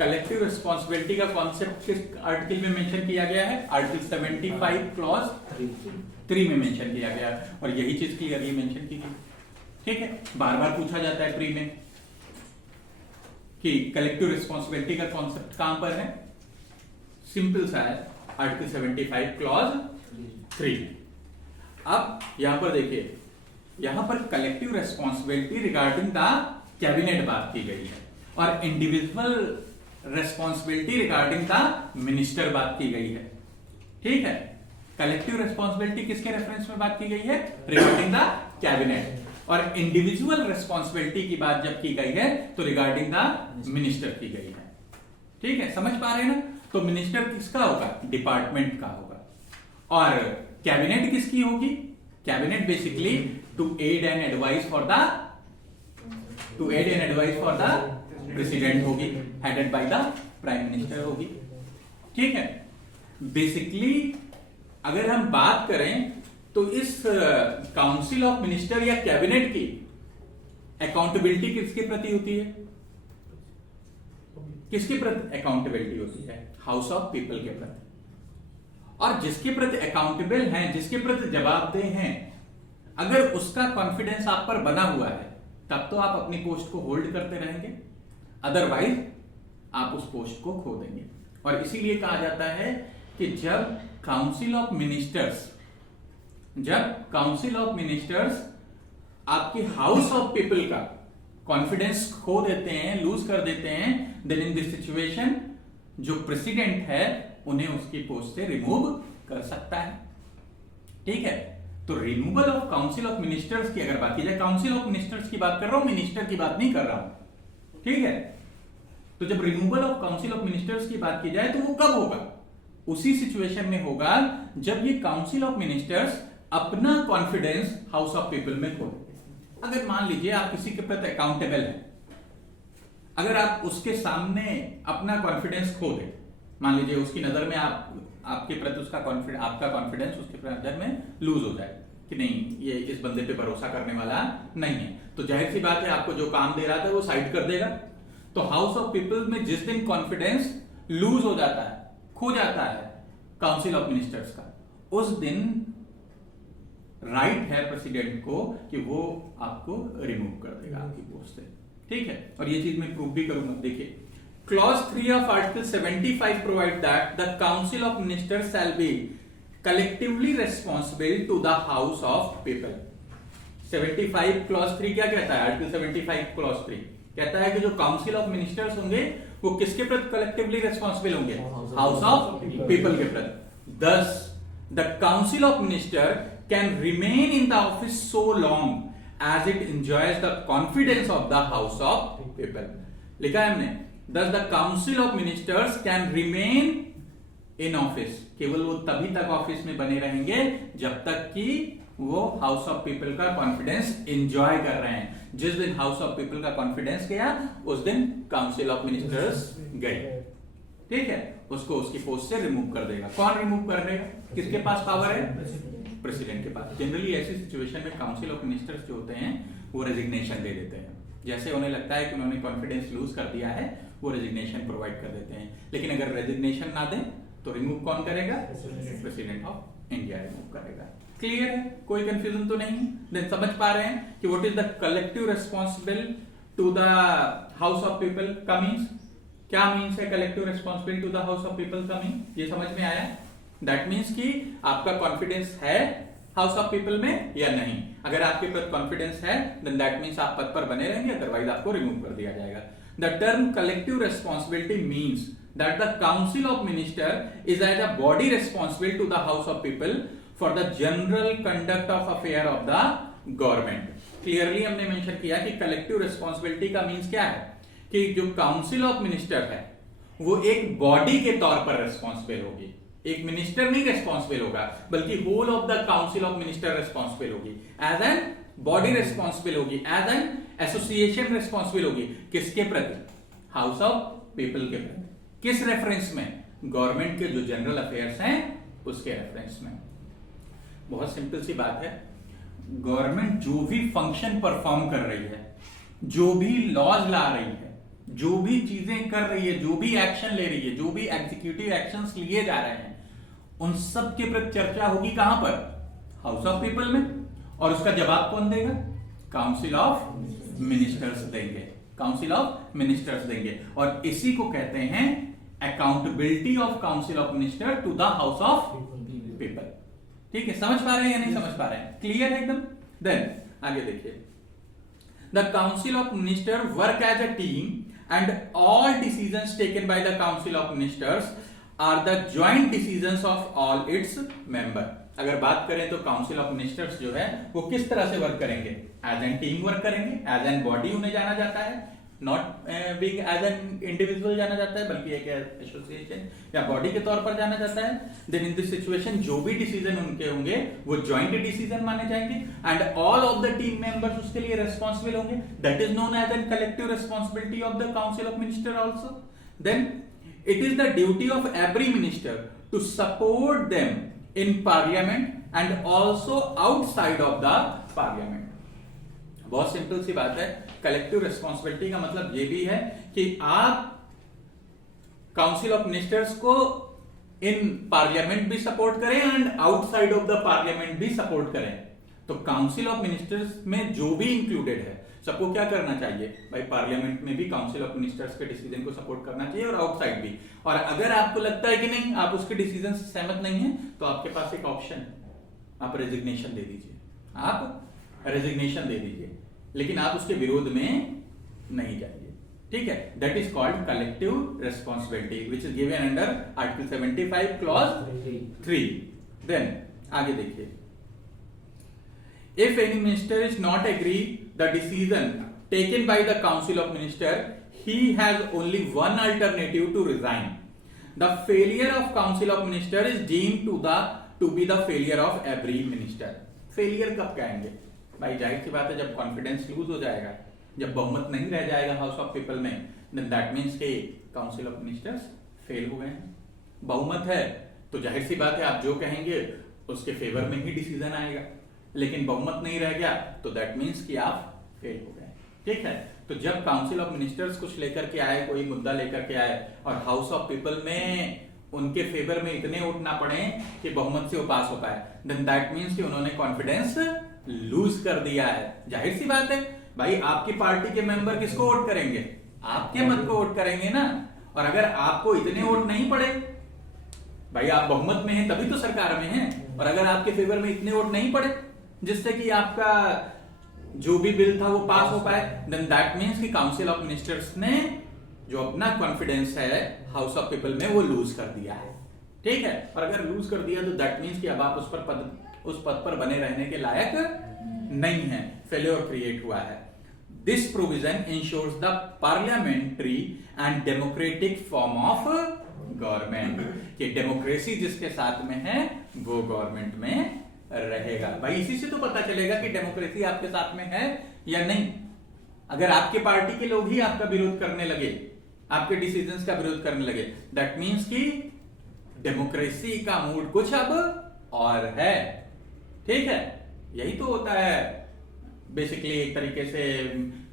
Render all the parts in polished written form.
Collective responsibility का concept किस article में मेंशन किया गया है? आर्टिकल 75 क्लॉज 3 में मेंशन किया गया है, और यही चीज क्लियरली मेंशन की गई। ठीक है, बार बार पूछा जाता है प्री में कि कलेक्टिव रिस्पॉन्सिबिलिटी का कॉन्सेप्ट कहां पर है? सिंपल सा है, आर्टिकल 75 क्लॉज 3। अब यहां पर देखिए, यहां पर collective responsibility regarding the cabinet बात की गई है, और individual responsibility regarding the minister बात की गई है। ठीक है, कलेक्टिव रिस्पॉन्सिबिलिटी किसके रेफरेंस में बात की गई है? Regarding the cabinet. और इंडिविजुअल रिस्पॉन्सिबिलिटी की बात जब की गई है तो रिगार्डिंग द मिनिस्टर की गई है। ठीक है, समझ पा रहे हैं ना? तो मिनिस्टर किसका होगा? डिपार्टमेंट का होगा। और कैबिनेट किसकी होगी? Cabinet basically to aid and advice for the president होगी, headed by the prime minister होगी। ठीक है, बेसिकली अगर हम बात करें तो इस काउंसिल ऑफ मिनिस्टर या कैबिनेट की अकाउंटेबिलिटी किसके प्रति होती है? किसके प्रति अकाउंटेबिलिटी होती है? हाउस ऑफ पीपल के प्रति। और जिसके प्रति अकाउंटेबल हैं, जिसके प्रति जवाबदेह हैं, अगर उसका कॉन्फिडेंस आप पर बना हुआ है तब तो आप अपनी पोस्ट को होल्ड करते रहेंगे, अदरवाइज आप उस पोस्ट को खो देंगे। और इसीलिए कहा जाता है कि जब काउंसिल ऑफ मिनिस्टर्स आपके हाउस ऑफ पीपल का कॉन्फिडेंस खो देते हैं, लूज कर देते हैं, देन इन दिस सिचुएशन जो प्रेसिडेंट है उन्हें उसकी पोस्ट से रिमूव कर सकता है। ठीक है, तो removal of council of ministers की अगर बात की जाए, काउंसिल ऑफ मिनिस्टर्स की बात कर रहा हूं, मिनिस्टर की बात नहीं कर रहा हूं। ठीक है, तो जब removal of council of ministers की बात की जाए तो वो कब होगा? उसी सिचुएशन में होगा जब ये काउंसिल ऑफ मिनिस्टर्स अपना कॉन्फिडेंस हाउस ऑफ पीपल में खो देते। अगर मान लीजिए आप किसी के प्रति अकाउंटेबल हैं, अगर आप उसके सामने अपना कॉन्फिडेंस खो दे, मान लीजिए उसकी नजर में आपके प्रति उसका कॉन्फिडेंस, आपका कॉन्फिडेंस उसके नजर में लूज हो जाए कि नहीं, ये इस बंदे पे भरोसा करने वाला नहीं है, तो जाहिर सी बात है आपको जो काम दे रहा था वो साइड कर देगा। तो हाउस ऑफ पीपल में जिस दिन कॉन्फिडेंस लूज हो जाता है, खो जाता है काउंसिल ऑफ मिनिस्टर्स का, उस दिन राइट है प्रेसिडेंट को कि वो आपको रिमूव कर देगा आपकी पोस्ट से। ठीक है, और ये चीज मैं प्रूव भी करूंगा। देखिए, clause 3 of article 75 provide that the council of ministers shall be collectively responsible to the house of people. 75 clause 3 क्या कहता है? आर्टिकल 75 क्लॉज 3 कहता है कि जो काउंसिल ऑफ मिनिस्टर्स होंगे वो किसके प्रति कलेक्टिवली रिस्पॉन्सिबल होंगे? हाउस ऑफ पीपल के प्रति। Thus, the council of minister can remain in the office so long as it enjoys the confidence of the house of people. लिखा है हमने, Thus the council of ministers can remain in office. केवल वो तभी तक office में बने रहेंगे जब तक कि वो हाउस ऑफ पीपल का कॉन्फिडेंस एंजॉय कर रहे हैं। जिस दिन हाउस ऑफ पीपल का कॉन्फिडेंस गया उस दिन काउंसिल ऑफ मिनिस्टर्स गए। ठीक है, उसको उसकी पोस्ट से रिमूव कर देगा। कौन रिमूव कर देगा? किसके पास पावर है? प्रेसिडेंट के पास। जनरली ऐसी सिचुएशन में काउंसिल ऑफ मिनिस्टर्स जो होते हैं वो रेजिग्नेशन दे देते हैं। जैसे उन्हें लगता है कि उन्होंने कॉन्फिडेंस लूज कर दिया है, वो रेजिग्नेशन प्रोवाइड कर देते हैं। लेकिन अगर रेजिग्नेशन ना दें तो रिमूव कौन करेगा? प्रेसिडेंट ऑफ इंडिया रिमूव करेगा। क्लियर है? कोई कंफ्यूजन तो नहीं? देन समझ पा रहे हैं कि what is the collective responsible to the house of people का मीन्स क्या मीन्स है? Collective responsibility to the house of people का मीन ये समझ में आया? दैट मीन्स कि आपका कॉन्फिडेंस है हाउस ऑफ पीपल में या नहीं। अगर आपके प्रति कॉन्फिडेंस है देन दैट मीन्स आप पद पर बने रहेंगे, अदरवाइज आपको रिमूव कर दिया जाएगा। The term collective responsibility means that the council of minister is as a body responsible to the house of people for the general conduct of affair of the government. Clearly हमने mention किया कि collective responsibility का means क्या है कि जो council of minister है वो एक बॉडी के तौर पर रिस्पॉन्सिबल होगी। एक मिनिस्टर नहीं रिस्पॉन्सिबल होगा बल्कि whole of the council of minister responsible होगी। एज एन बॉडी रिस्पॉन्सिबल होगी, एज एन एसोसिएशन रिस्पॉन्सिबल होगी। किसके प्रति? हाउस ऑफ पीपल के प्रति। किस रेफरेंस में? गवर्नमेंट के जो जनरल अफेयर्स हैं उसके रेफरेंस में। बहुत सिंपल सी बात है, गवर्नमेंट जो भी फंक्शन परफॉर्म कर रही है, जो भी लॉज ला रही है, जो भी चीजें कर रही है, जो भी एक्शन ले रही है, जो भी एग्जीक्यूटिव एक्शंस लिए जा रहे हैं, उन सब के प्रति चर्चा होगी कहां पर? हाउस ऑफ पीपल में। और उसका जवाब कौन देगा? काउंसिल ऑफ मिनिस्टर्स देंगे, काउंसिल ऑफ मिनिस्टर्स देंगे। और इसी को कहते हैं accountability of council of minister to the house of people. ठीक है, समझ पा रहे हैं या नहीं समझ पा रहे हैं? क्लियर है एकदम? देन आगे देखिए, the council of minister work as a team and all decisions taken by the council of ministers are the joint decisions of all its member. अगर बात करें तो काउंसिल ऑफ मिनिस्टर्स जो है वो किस तरह से वर्क करेंगे? एज एन टीम वर्क करेंगे, एज एन बॉडी उन्हें जाना जाता है, not being as an individual जाना जाता है, बल्कि एक एसोसिएशन या बॉडी के तौर पर जाना जाता है। देन इन दिस सिचुएशन जो भी डिसीजन उनके होंगे वो ज्वाइंट डिसीजन माने जाएंगे and all of the team members उसके लिए रेस्पॉन्सिबल होंगे। That is known as an collective responsibility of the council of minister also. Then it is the duty of every minister to support them in parliament and also outside of the parliament। बहुत simple सी बात है, collective responsibility का मतलब ये भी है कि आप काउंसिल ऑफ मिनिस्टर्स को इन पार्लियामेंट भी सपोर्ट करें and outside of the parliament भी सपोर्ट करें। तो काउंसिल ऑफ मिनिस्टर्स में जो भी इंक्लूडेड है सबको क्या करना चाहिए भाई? पार्लियामेंट में भी काउंसिल ऑफ मिनिस्टर्स के डिसीजन को सपोर्ट करना चाहिए और आउटसाइड भी। और अगर आपको लगता है कि नहीं, आप उसके डिसीजन से सहमत नहीं है, तो आपके पास एक ऑप्शन है, आप रेजिग्नेशन दे दीजिए, आप रेजिग्नेशन दे दीजिए, लेकिन आप उसके विरोध में नहीं जाइए। ठीक है, that is called collective responsibility which is given under article 75 clause 3। Then आगे देखिए, if any minister is not agree the decision taken by the council of minister, he has only one alternative to resign। the failure of council of minister is deemed to be the failure of every minister। failure कब कहेंगे भाई? जाहिर सी बात है, जब confidence lose हो जाएगा, जब बहुमत नहीं रह जाएगा हाउस ऑफ पीपल में, then that means के काउंसिल ऑफ मिनिस्टर्स फेल हो गए हैं। बहुमत है तो जाहिर सी बात है आप जो कहेंगे उसके फेवर में ही डिसीजन आएगा, लेकिन बहुमत नहीं रह गया तो दैट मीन्स कि आप फेल हो गए। ठीक है, तो जब काउंसिल ऑफ मिनिस्टर्स कुछ लेकर के आए, कोई मुद्दा लेकर के आए और हाउस ऑफ पीपल में उनके फेवर में इतने वोट ना पड़े कि बहुमत से वो पास हो पाए, देन दैट मीन्स कि उन्होंने कॉन्फिडेंस लूज कर दिया है। जाहिर सी बात है भाई, आपकी पार्टी के मेंबर किसको वोट करेंगे? आपके मत को वोट करेंगे ना। और अगर आपको इतने वोट नहीं पड़े, भाई आप बहुमत में हैं तभी तो सरकार में हैं, और अगर आपके फेवर में इतने वोट नहीं पड़े जिससे कि आपका जो भी बिल था वो पास हो पाए, देन दैट मीन्स कि काउंसिल ऑफ मिनिस्टर्स ने जो अपना कॉन्फिडेंस है हाउस ऑफ पीपल में वो लूज कर दिया है। ठीक है, और अगर लूज कर दिया तो दैट मीन्स कि अब आप उस पद पर बने रहने के लायक नहीं है, फेल्योर क्रिएट हुआ है। This provision ensures the parliamentary and democratic form of government, कि डेमोक्रेसी जिसके साथ में है वो गवर्नमेंट में रहेगा। भाई इसी से तो पता चलेगा कि डेमोक्रेसी आपके साथ में है या नहीं। अगर आपके पार्टी के लोग ही आपका विरोध करने लगे, आपके डिसीजंस का विरोध करने लगे, दैट मीन्स कि डेमोक्रेसी का मूड कुछ अब और है। ठीक है, यही तो होता है बेसिकली एक तरीके से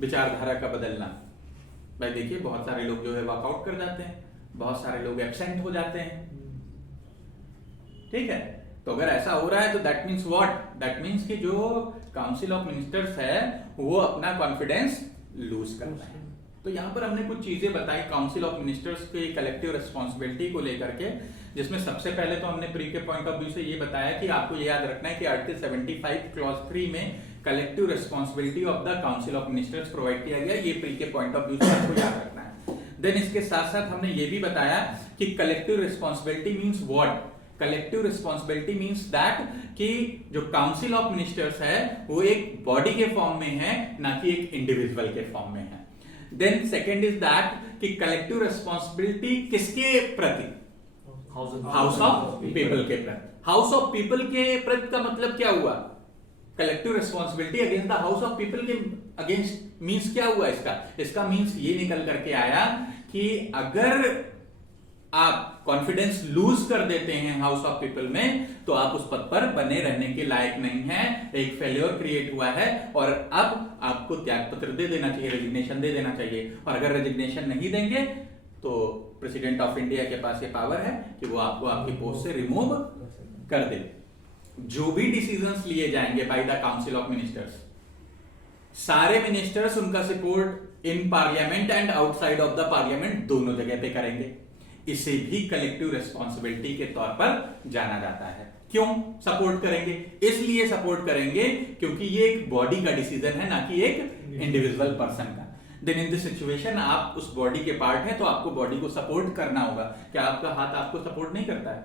विचारधारा का बदलना। भाई देखिए, बहुत सारे लोग जो है वॉकआउट कर जाते हैं, बहुत सारे लोग एब्सेंट हो जाते हैं। ठीक है, तो अगर ऐसा हो रहा है तो that means what? That means कि जो काउंसिल ऑफ मिनिस्टर्स है वो अपना कॉन्फिडेंस लूज कर रहा है। तो यहां पर हमने कुछ चीजें बताई काउंसिल ऑफ मिनिस्टर्स के कलेक्टिव रिस्पॉन्सिबिलिटी को लेकर के, जिसमें सबसे पहले तो हमने प्री के पॉइंट ऑफ व्यू से ये बताया कि आपको ये याद रखना है कि आर्टिकल 75 क्लॉज 3 में collective responsibility of the council of ministers provide किया गया। ये प्री के पॉइंट ऑफ व्यू से आपको याद रखना है। देन इसके साथ साथ हमने ये भी बताया कि collective responsibility means what? Collective responsibility means that कि जो काउंसिल ऑफ मिनिस्टर्स है वो एक बॉडी के फॉर्म में है, ना कि एक इंडिविजुअल के फॉर्म में है। देन सेकेंड इज दैट कि कलेक्टिव रिस्पॉन्सिबिलिटी किसके प्रति? हाउस ऑफ पीपल के प्रति। हाउस ऑफ पीपल के प्रति का मतलब क्या हुआ? Collective responsibility against the house of people के अगेंस्ट मीन्स क्या हुआ? इसका मीन्स ये निकल करके आया कि अगर आप कॉन्फिडेंस लूज कर देते हैं हाउस ऑफ पीपल में, तो आप उस पद पर बने रहने के लायक नहीं है, एक फेल्योर क्रिएट हुआ है और अब आपको त्याग पत्र दे देना चाहिए, रेजिग्नेशन दे देना चाहिए। और अगर रेजिग्नेशन नहीं देंगे तो प्रेसिडेंट ऑफ इंडिया के पास ये पावर है कि वो आपको आपकी पोस्ट से रिमूव कर दे। जो भी डिसीजंस लिए जाएंगे bye the council of ministers, सारे मिनिस्टर्स उनका support in parliament and outside of the parliament दोनों जगह पे करेंगे। इसे भी कलेक्टिव रिस्पॉन्सिबिलिटी के तौर पर जाना जाता है। क्यों सपोर्ट करेंगे? इसलिए सपोर्ट करेंगे क्योंकि ये एक बॉडी का डिसीजन है, ना कि एक इंडिविजुअल पर्सन का। देन इन दिस सिचुएशन आप उस बॉडी के पार्ट है तो आपको बॉडी को सपोर्ट करना होगा। क्या आपका हाथ आपको सपोर्ट नहीं करता है?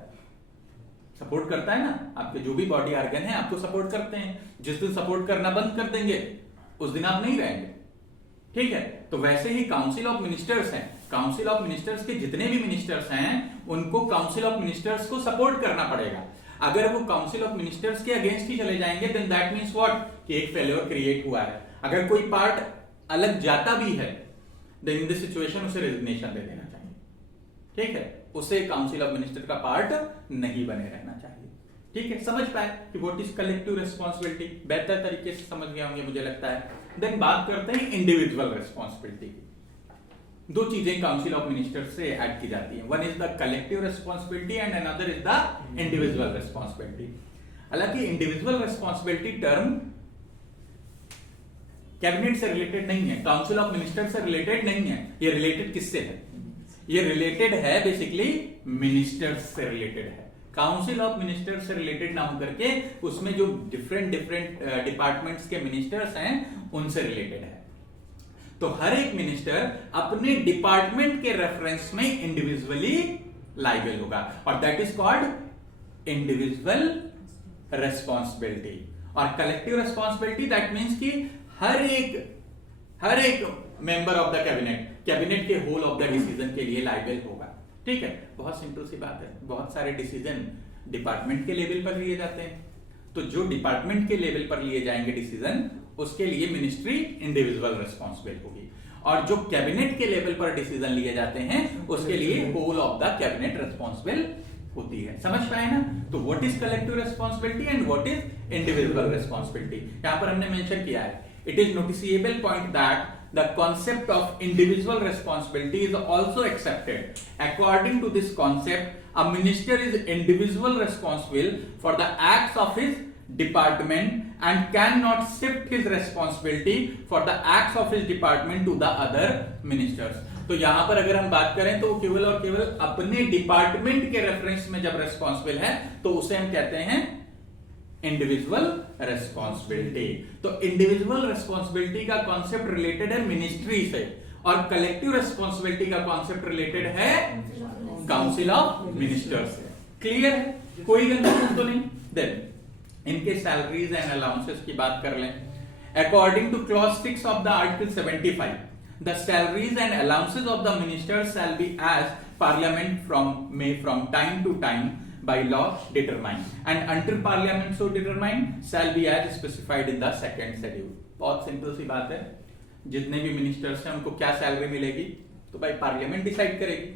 सपोर्ट करता है ना। आपके जो भी बॉडी ऑर्गन है आपको सपोर्ट करते हैं। जिस दिन सपोर्ट करना बंद कर देंगे उस दिन आप नहीं रहेंगे। ठीक है, तो वैसे ही काउंसिल ऑफ मिनिस्टर्स हैं, काउंसिल ऑफ मिनिस्टर्स के जितने भी मिनिस्टर्स हैं उनको काउंसिल ऑफ मिनिस्टर्स को सपोर्ट करना पड़ेगा। अगर वो काउंसिल ऑफ मिनिस्टर्स के अगेंस्ट ही चले जाएंगे देन दैट मींस व्हाट, कि एक फेलियर क्रिएट हुआ है। अगर कोई पार्ट अलग जाता भी है देन इन दिस सिचुएशन उसे रेजिग्नेशन दे देना चाहिए। ठीक है, उसे काउंसिल ऑफ मिनिस्टर का पार्ट नहीं बने रहना चाहिए। ठीक है, समझ पाए कि व्हाट इज कलेक्टिव रिस्पॉन्सिबिलिटी? बेहतर तरीके से समझ गए होंगे मुझे लगता है। देन बात करते हैं इंडिविजुअल रिस्पॉन्सिबिलिटी की। दो चीजें काउंसिल ऑफ मिनिस्टर्स से ऐड की जाती हैं, one is the collective responsibility and another is the individual responsibility. हालांकि इंडिविजुअल रिस्पॉन्सिबिलिटी टर्म कैबिनेट से रिलेटेड नहीं है, काउंसिल ऑफ मिनिस्टर से रिलेटेड नहीं है। ये रिलेटेड किससे है? ये रिलेटेड है बेसिकली मिनिस्टर्स से रिलेटेड है। काउंसिल ऑफ मिनिस्टर्स से रिलेटेड ना होकर के उसमें जो डिफरेंट डिपार्टमेंट्स के मिनिस्टर्स हैं उनसे रिलेटेड है। तो हर एक मिनिस्टर अपने डिपार्टमेंट के रेफरेंस में इंडिविजुअली लायबल होगा और that is called individual responsibility. और कलेक्टिव रेस्पॉन्सिबिलिटी दैट मीन्स कि हर एक मेंबर ऑफ द कैबिनेट के होल ऑफ द डिसीजन के लिए लायबल होगा। ठीक है, बहुत सिंपल सी बात है। बहुत सारे डिसीजन डिपार्टमेंट के लेवल पर लिए जाते हैं, तो जो डिपार्टमेंट के लेवल पर लिए जाएंगे डिसीजन उसके लिए मिनिस्ट्री इंडिविजुअल रिस्पॉन्सिबल होगी, और जो कैबिनेट के लेवल पर डिसीजन लिए जाते हैं उसके लिए whole of the cabinet responsible होती है। समझ पाए ना? तो what is collective responsibility and what is individual responsibility. यहां पर हमने मेंशन किया है, it is noticeable point that the concept of individual responsibility is also accepted. According to this concept, a minister is individually responsible for the acts of his department and cannot shift his responsibility for the acts of his department to the other ministers. तो यहां पर अगर हम बात करें तो केवल और केवल अपने डिपार्टमेंट के रेफरेंस में जब रेस्पॉन्सिबल है तो उसे हम कहते हैं इंडिविजुअल रेस्पॉन्सिबिलिटी। तो इंडिविजुअल रेस्पॉन्सिबिलिटी का कॉन्सेप्ट रिलेटेड है मिनिस्ट्री से और कलेक्टिव रेस्पॉन्सिबिलिटी का कॉन्सेप्ट रिलेटेड है काउंसिल ऑफ मिनिस्टर्स से। क्लियर है? कोई कंफ्यूजन तो नहीं? देन इनके सैलरीज एंड अलाउंसेस की बात कर लें। According to clause 6 of the article 75, the salaries and allowances of the ministers shall be as parliament from time to time by law determined and until parliament so determined shall be as specified in the second schedule। बहुत simple सी बात है, जितने भी ministers हैं उनको क्या salary मिलेगी तो भाई पार्लियामेंट डिसाइड करेगी।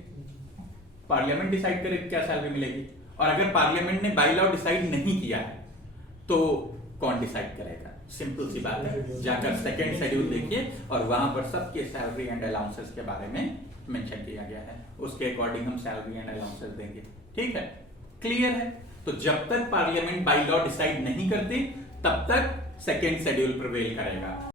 पार्लियामेंट डिसाइड करेगी क्या सैलरी मिलेगी, और अगर पार्लियामेंट ने बाय लॉ डिसाइड नहीं किया है तो कौन डिसाइड करेगा? सिंपल सी बात है, जाकर सेकेंड शेड्यूल देखिए और वहां पर सबके सैलरी एंड अलाउंसेस के बारे में मेंशन किया गया है, उसके अकॉर्डिंग हम सैलरी एंड अलाउंसेस देंगे। ठीक है, क्लियर है? तो जब तक पार्लियामेंट बाय लॉ डिसाइड नहीं करती तब तक सेकेंड शेड्यूल प्रिवेल करेगा।